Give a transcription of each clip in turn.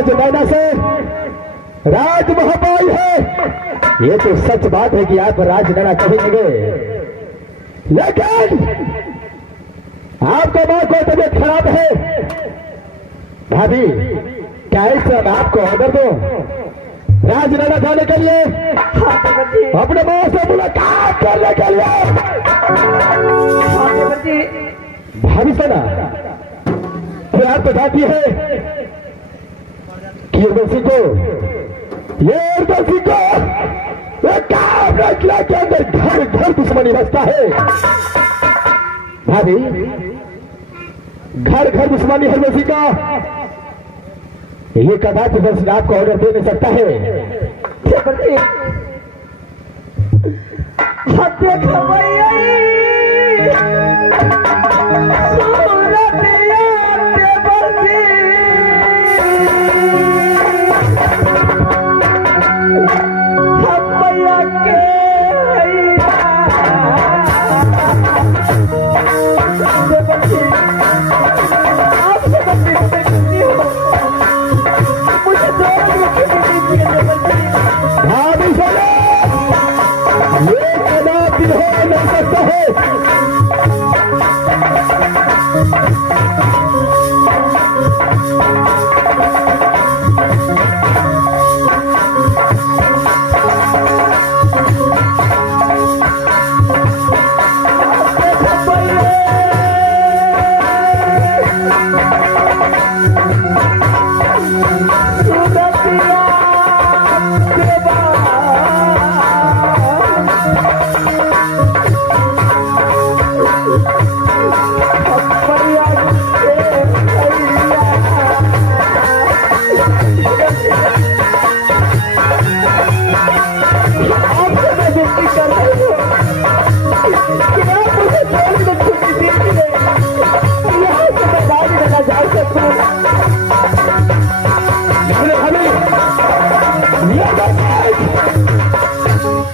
राज नैना से राज महापाई है। ये तो सच बात है कि आप राज नैना कहेंगे, लेकिन आपका मां को तबीयत खराब है। भाभी क्या इससे मैं आपको ऑर्डर दो राज नैना जाने के लिए, अपने मां से मुलाकात करने के लिए? भाभी सुना, ये आप तो जाती है कि उर्वशी को किला के अंदर घर घर दुश्मनी बसता है। भाभी घर घर दुश्मनी है उर्वशी का, ये कदाचित बस आपको ऑर्डर दे नहीं सकता है।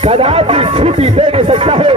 कदापि छुट्टी दे नहीं सकता है।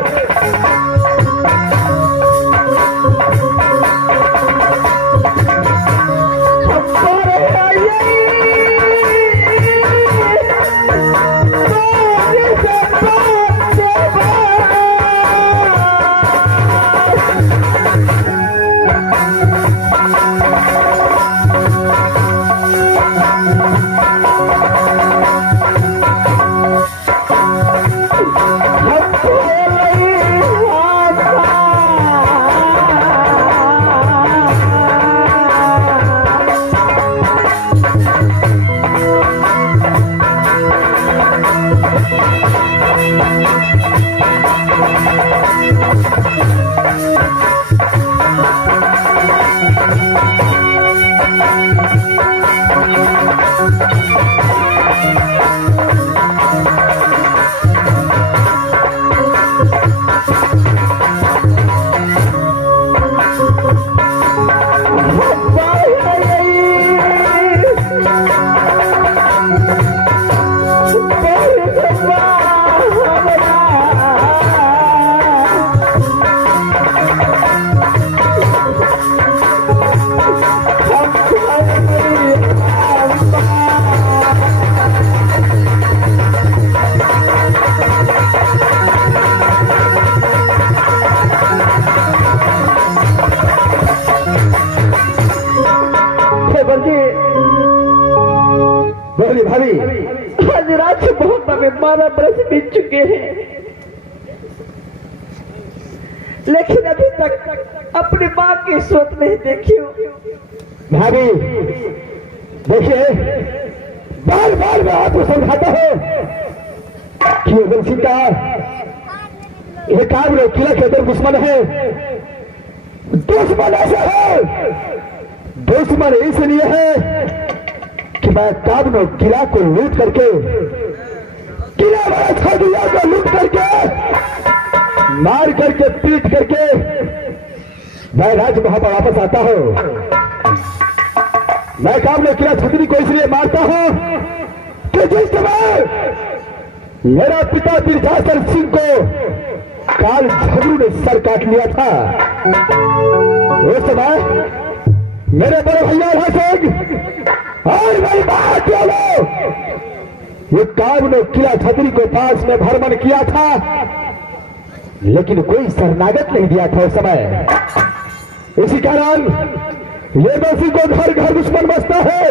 भाभी आज रात से बहुत हमें 12 बरस बीत चुके हैं, लेकिन अभी तक अपनी माँ की सूरत नहीं देखी। भाभी देखिए, बार बार मैं आपको समझाता हूँ कि उर्वशी का ये काम किला के अंदर दुश्मन है। दुश्मन ऐसा है, दुश्मन इसलिए है कि मैं काबनो किला को लूट करके, किला वाला छादिया को लूट करके, मार करके, पीट करके मैं राजमहल पर वापस आता हूं। मैं काबनो किला छतरी को इसलिए मारता हूं कि जिस समय मेरा पिता बिरजासर सिंह को काल झगड़ू ने सर काट लिया था, उस समय मेरे बड़े भैया सिंह और भाई बात बोलो, ये काम ने किला छतरी को पास में भ्रमण किया था, लेकिन कोई शरणागत नहीं दिया था उस समय। इसी कारण ये दोषी को घर घर दुश्मन बसता है।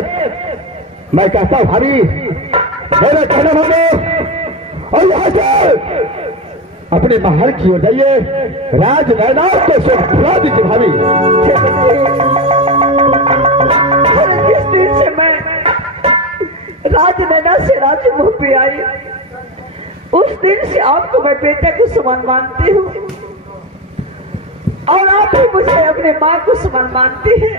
मैं कहता हूं भाभी, मेरा कहना मानो और यहां से अपने महल की ओर जाइए, राज नैनाव को सब भुला दीजिए भाभी। जिस दिन से मैं राज नैना से राजमहल पे आई, उस दिन से आपको मैं बेटे को समान मानती हूँ और आप भी मुझे अपने माँ को समान मानती हैं।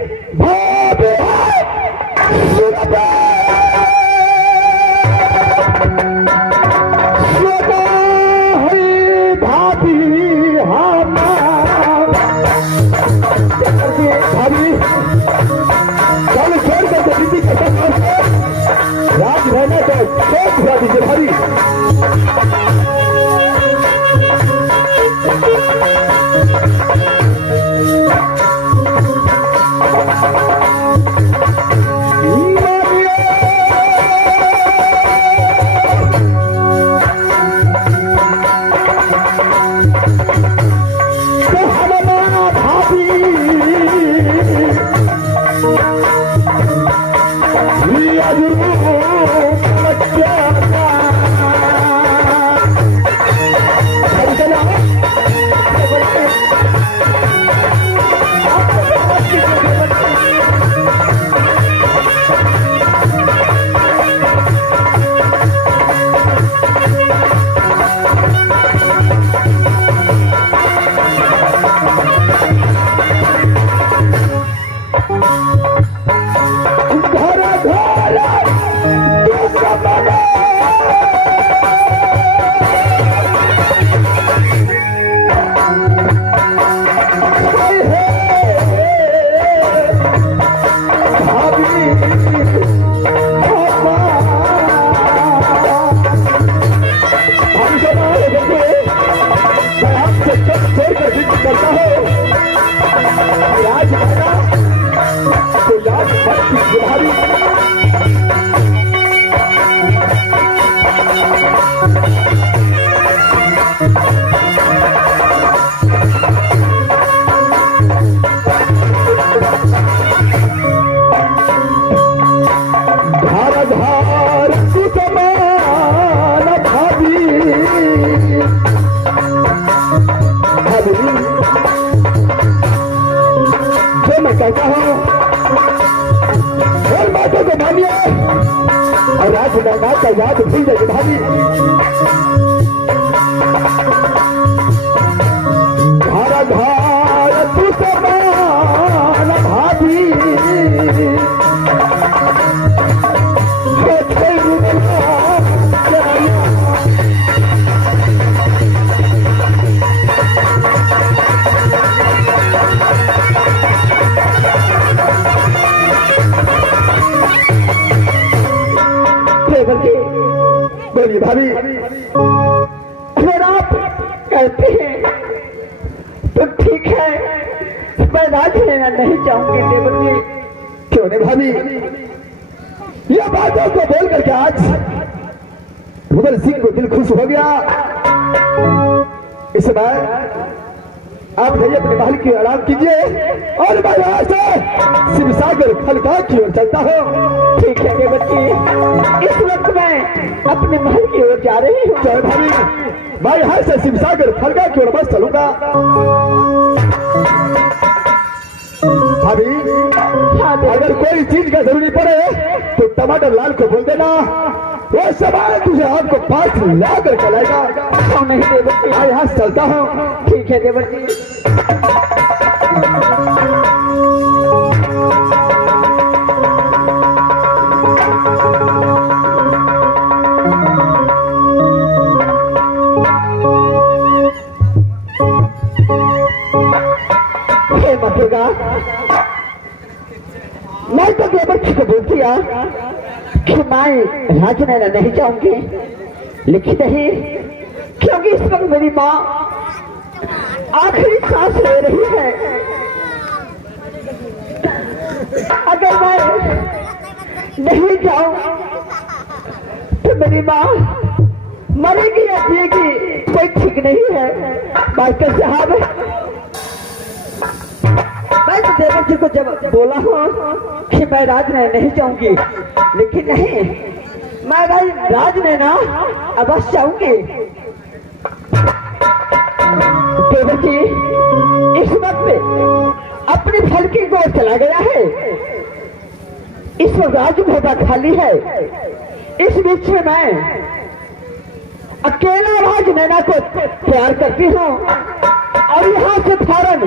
भाभी कल छोड़ कर दीदी के राज रहने को छोड़ दिया दीजिए भाभी। जो मैं कहता हूँ और बातों को मानिए और राज नैना का याद भूल जाइए भाभी। घर घर तू समान भाभी, बोलिए भाभी। अगर आप कहते हैं तो ठीक है, मैं राज लेना नहीं चाहूंगी देवर जी। क्यों नहीं भाभी, यह बातों को बोल करके आज भुवन सिंह को दिल खुश हो गया। इस समय आप जाइए अपने महल की आराम कीजिए और मैं यहाँ से शिवसागर खलगा की ओर चलता हूँ। ठीक है देवर जी, इस वक्त मैं अपने महल की ओर जा रही हूँ। जय भाभी, मैं यहाँ से शिवसागर खलगा की ओर बस चलूंगा। भाभी अगर कोई चीज का जरूरी पड़े तो टमाटर लाल को बोल देना, वो सवाल तुझे आपको पास ला कर चलाएगा। नहीं देवर जी, मैं यहाँ चलता हूँ। ठीक है देवर जी। मथुरा मैं तो देवर जी को बोल दिया कि मैं राज नैना नहीं चाहूंगी, लेकिन नहीं, क्योंकि इस वक्त मेरी माँ आखिरी सांस ले रही है। अगर मैं नहीं जाऊं तो मेरी माँ मरेगी या जिएगी कोई ठीक नहीं है। मास्टर साहब, मैं तो देवर जी को जब बोला हूँ कि मैं राजनैना नहीं जाऊंगी, लेकिन नहीं, मैं राजनैना अवश्य जाऊंगी। देवर जी इस वक्त अपनी फल की गोर चला गया है। इस वक्त राजभोगा खाली है। इस बीच में मैं अकेला राजनैना को तैयार करती हूँ और यहाँ से फौरन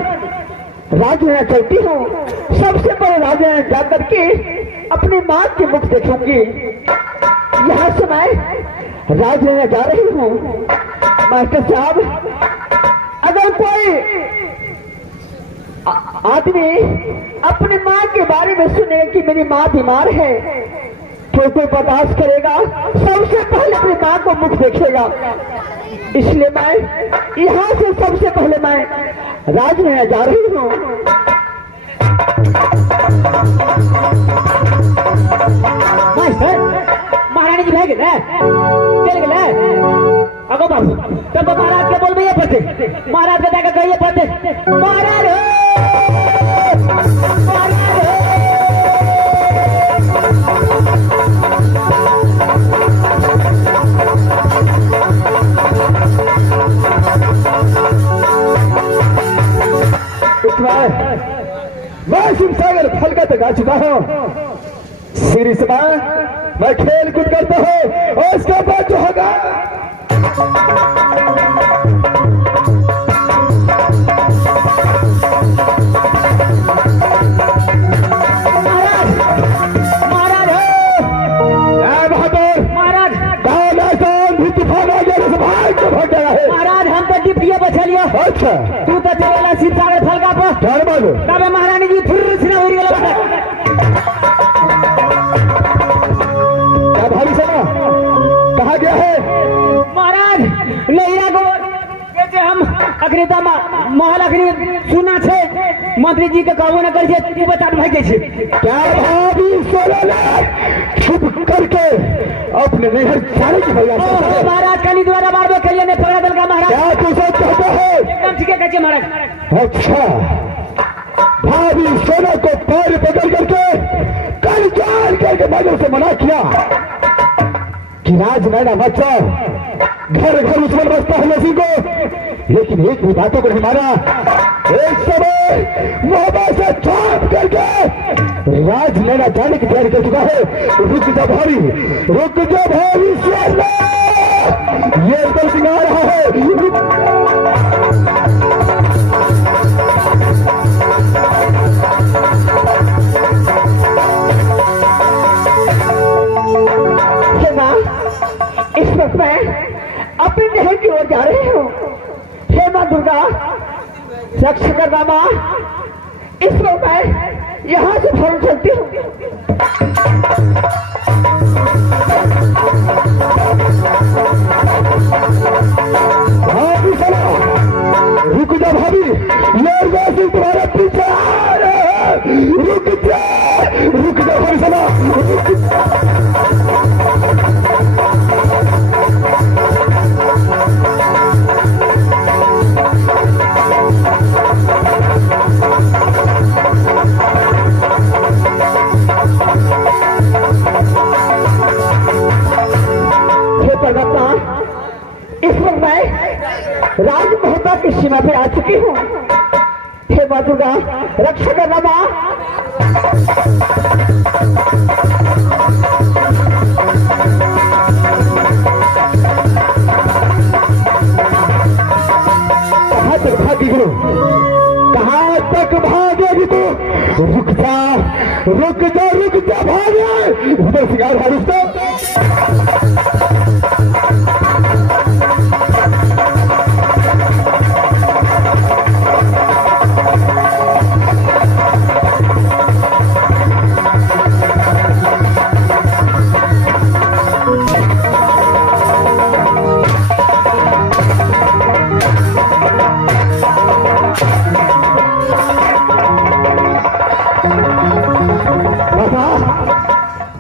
राजनैना चलती हूँ। सबसे पहले राजनैना जाकर के अपनी माँ के मुख देखूंगी। यहाँ से मैं राजनैना जा रही हूँ। मास्टर साहब, अगर कोई आदमी अपनी माँ के बारे में सुने कि मेरी माँ बीमार है तो कोई बर्दाश्त करेगा? सबसे पहले अपनी माँ को मुख देखेगा। इसलिए मैं यहाँ से सबसे पहले मैं राजनैना जा रही हूँ। महारानी जी भाग गए चल गए। अगो बाबू तब महाराज के बोल में ये पढ़ते, महाराज के जाकर कहिए पढ़ते, महाराज मैं शिव सागर फल का तक आ चुका हूँ। सीरीज में मैं खेल कूद करता हूँ और इसके बाद जो होगा महाराज हम तो डिप्टिया बचा लिया। अच्छा तू तो चलेला शिव सागर फल का पर तबे महारानी जी फिर सिना हो गया। क्या भाभी सना कहा गया है? महाराज लहिरा को जे हम अग्रिता महल अग्नि सुना छे मंत्री जी के कहबो न कर छे तू बता भाई दे छे। क्या भाभी सोना चुप करके अपने नहर जाने की भैया महाराज कनी द्वारा बार करिए ने पकड़ा दल का महाराज। क्या तू सब चाहता है? एकदम ठीक है कहे महाराज। अच्छा भाभी सोना को पैर पकड़ करके कल जान करके मजर से मना किया कि राजनैना मत जाओ, घर घर उछल बसता है नसी को, लेकिन एक भी बातों को नहीं माना। एक समय मोहब्बत से छाप करके राजनैना जाने की तैयारी कर चुका है। रुक जा भाभी, रुक जा भाभी, ये तो सिंगा रहा है। इस वक्त मैं अपने नहर की ओर जा रही हूँ। हे माँ दुर्गा, रक्षा करना माँ। इस वक्त मैं यहाँ से फौरन चलती हूँ। भाभी चलो, रुक जा भाभी, ये वैसे तुम्हारे पीछे आ रहे हैं। रुक जा भाभी चलो, रुक जा। इस वक्त मैं राजमहल की सीमा पे आ चुकी हूँ। हे माँ दुर्गा, रक्षा करना माँ। कहाँ तक भागी गुरु, कहाँ तक भागेगी तू? रुक जा रुक जा रुक जा भागे, उधर सिगार है रुक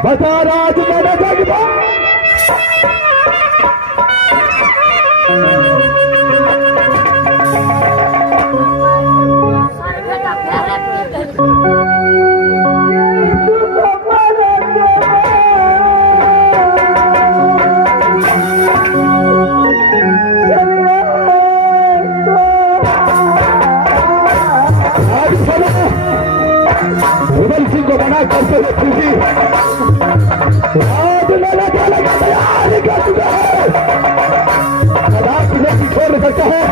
बता राज मैंने जगवा उदल सिंह को बना करते हुए खुशी राज मेला क्या लगा तैयार कर चुका है कदाच किसी की छोड़ सकता है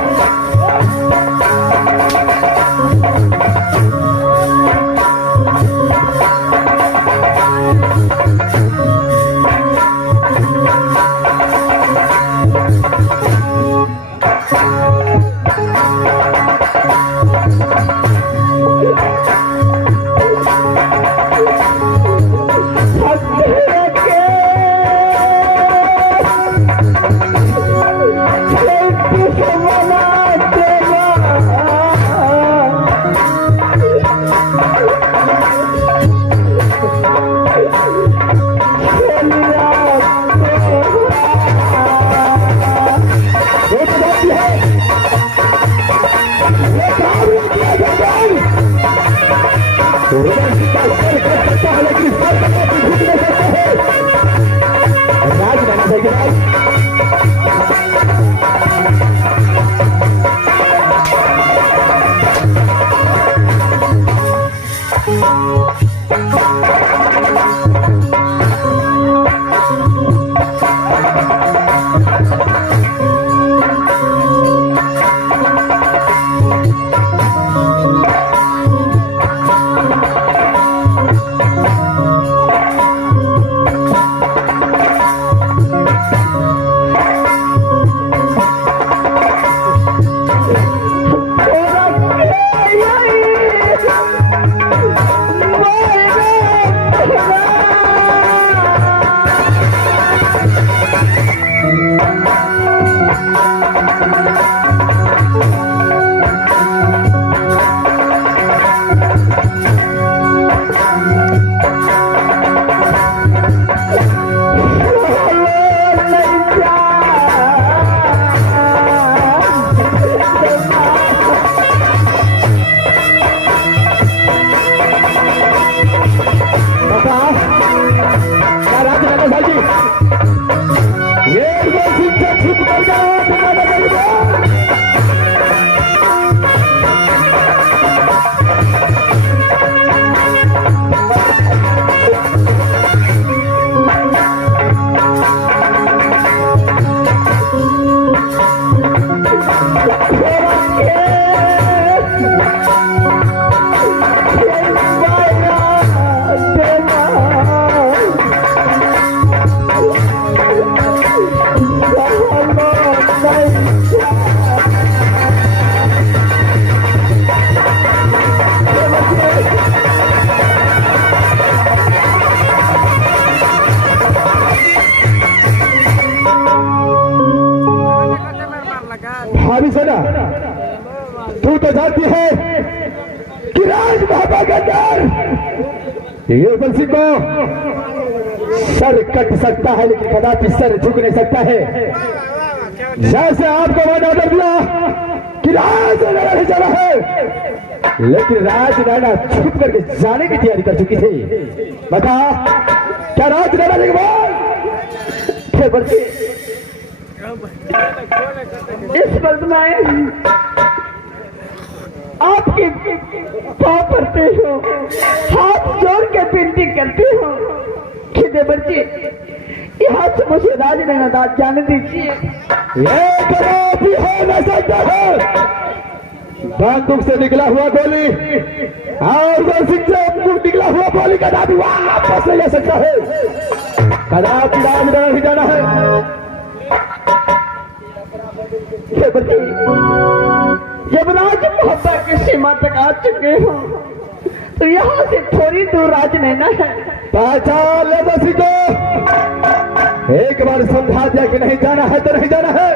भाभी सेना तू तो जानती है कि राज बाबा का डर ये उदल सिंह को सर कट सकता है लेकिन कदापि सर झुक नहीं सकता है जैसे आपको मैंने ऑर्डर दिया कि राज राणा नहीं जाना है लेकिन राज राणा छुप करके जाने की तैयारी कर चुकी थी बता क्या राज राणा के बाद इस वक्त मैं आपके पाँव पड़ते हो हाथ जोड़ के विनती करती हूँ कि देवर जी यहाँ से मुझे राज राणा जाने दीजिए ये कदापि हो न सकता है बंदूक से निकला हुआ गोली और उदल सिंह से निकला हुआ गोली कदापि वापस नहीं ले सकता है कदापि राज राणा नहीं जाना है जब राज मोहब्बत की सीमा तक आ चुके हो तो यहाँ से थोड़ी दूर राज रहना है पहचान ले उदल सिंह को एक बार समझा दिया कि नहीं जाना है तो नहीं जाना है